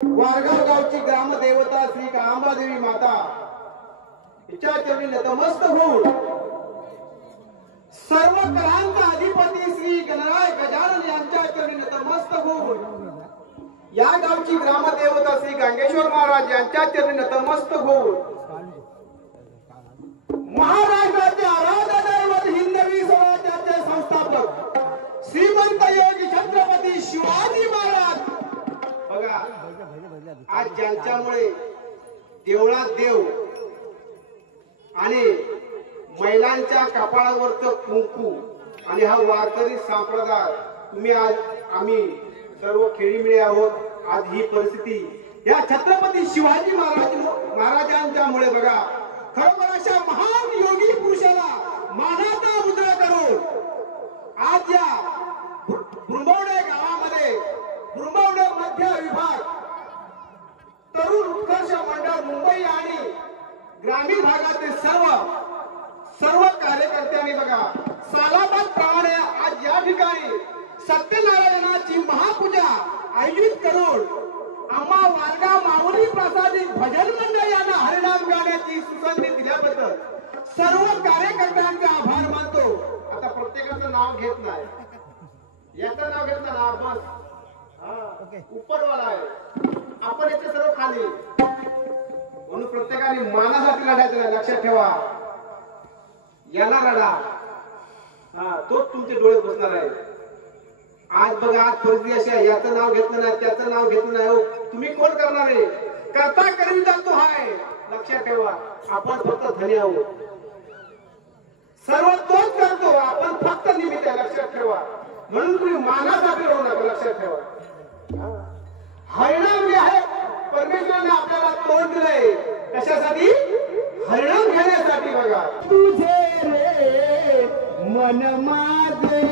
वारगाव गावची ग्रामदेवता श्री कांबादेवी माता हिच्या चरणी नतमस्तक होऊन सर्व कलांचा अधिपती श्री गणराय गजानन यांच्या चरणी नतमस्तक होऊन या गावची ग्रामदेवता श्री गंगेश्वर महाराज यांच्या चरणी नतमस्तक होऊन महाराष्ट्राचे आराध्य दैवत हिंदवी स्वराज्याचे संस्थापक श्रीमंत योगी छत्रपती शिवाजी महाराज बघा आज ज्यांच्यामुळे देवळात देव आणि महिलांच्या कपाळावरचं कुंकू आणि हा वारकरी संप्रदाय तुम्ही आज आम्ही सर्व खेळीमेळी आहोत। आज ही परिस्थिती या छत्रपती शिवाजी महाराजांच्यामुळे बघा खरोखर अशा महान योगी पुरुषाला मानाचा मुद्रा करून आज या भुरमवणे गावामध्ये भुरमवणे मध्य विभाग तरुण उत्कर्ष मंडळ मुंबई आणि ग्रामीण भागातील सर्व कार्यकर्त्यांनी बघा सालाबाद प्रमाणे आज या ठिकाणी सत्यनारायणाची महापूजा आयोजित करून आम्हा वारगाव माऊली प्रसादी भजन मंडळ यांना हरिनाम गाण्याची सुसंधी दिल्याबद्दल सर्व कार्यकर्त्यांचे आभार मानतो। आता प्रत्येकाचं नाव घेत नाही, याचं नाव घेतलं ना बस उपरवाला आहे, आपण याचे सर्व खाली, म्हणून प्रत्येकाने मानासाठी लढायचं नाही, लक्षात ठेवा। याला लढा, तोच तुमचे डोळे बसणार आहे। आज बघा आज परिस्थिती अशी आहे, याचं नाव घेतलं नाही त्याचं नाव घेतलं नाही, हो तुम्ही कोण करणार आहे? करता करीन जातो आहे, लक्षात ठेवा। आपण फक्त धनी आहोत, सर्व तोच करतो, आपण फक्त निमित्त आहे, लक्षात ठेवा। म्हणून तुम्ही मानासाठी राहू नका, लक्षात ठेवा। हरिनाम जे आहे परमेश्वराने आपल्याला तोंड दिलंय, कशासाठी? हरिनाम घेण्यासाठी। बघा तुझे रे मन माझे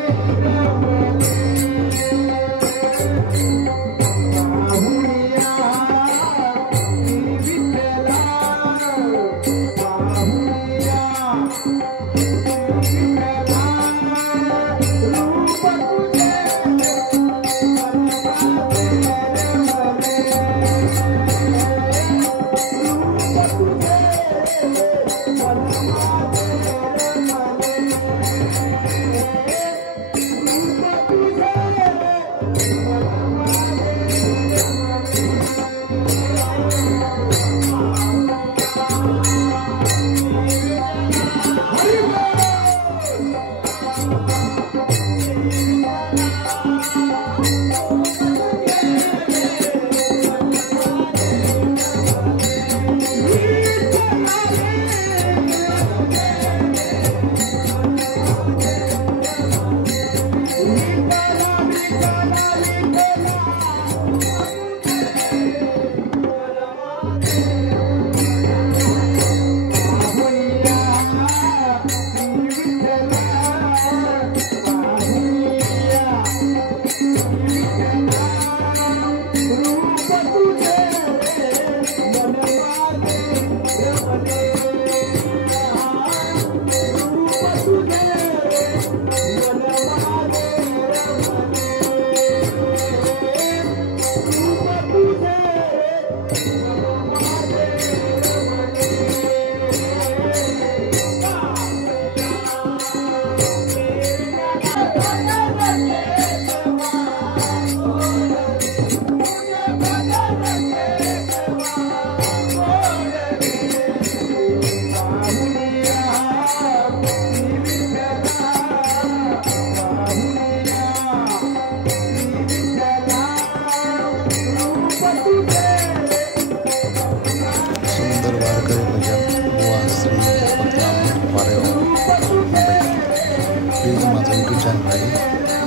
प्लीज माझा यूट्यूब चॅनल आहे